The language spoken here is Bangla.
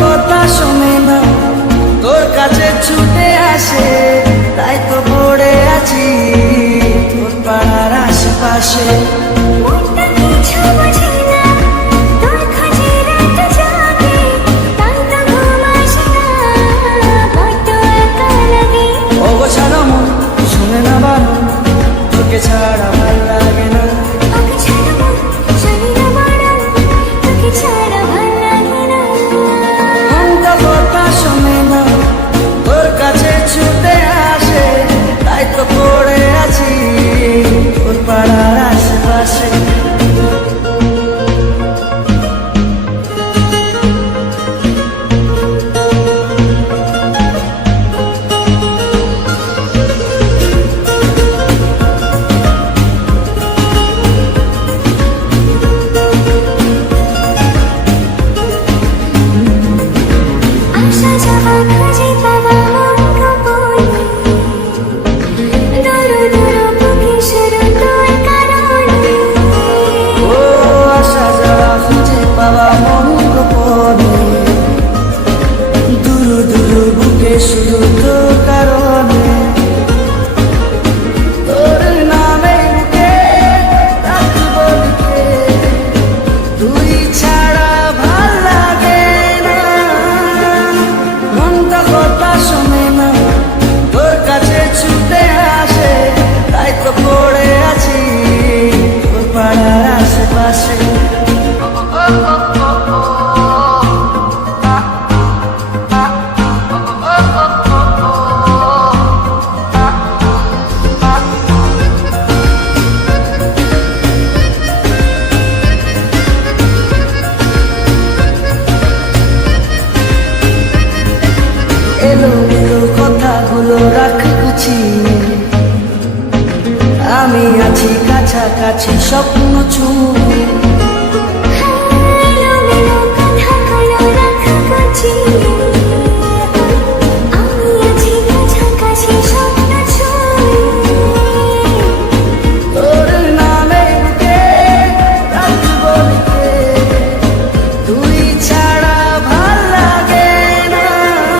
কথা শোনে না, তোর কাছে ছুটে আসে, তাই তো পড়ে আছি তোর পাড়ার আশেপাশে। ছাড়া মন শুনে না বারণ, তোকে ছাড়া ভাল লাগে না। মনটা কথা শোনে না, তোর কাছে ছুটে আসে, তাই তো পড়ে আছি তোর পাড়ার আশেপাশে। শুধু তোর কারণে, তোর নামে বুকে রাখব লিখে, তুই ছাড়া ভাল লাগে না। মনটা কথা শোনে না, তোর কাছে ছুটে আসে, তাই তো পড়ে আছি তোর পাড়ার আশেপাশে। এলো কথাগুলো রাখ গুছিয়ে, আমি আছি কাছাকাছি স্বপ্ন ছুঁয়ে।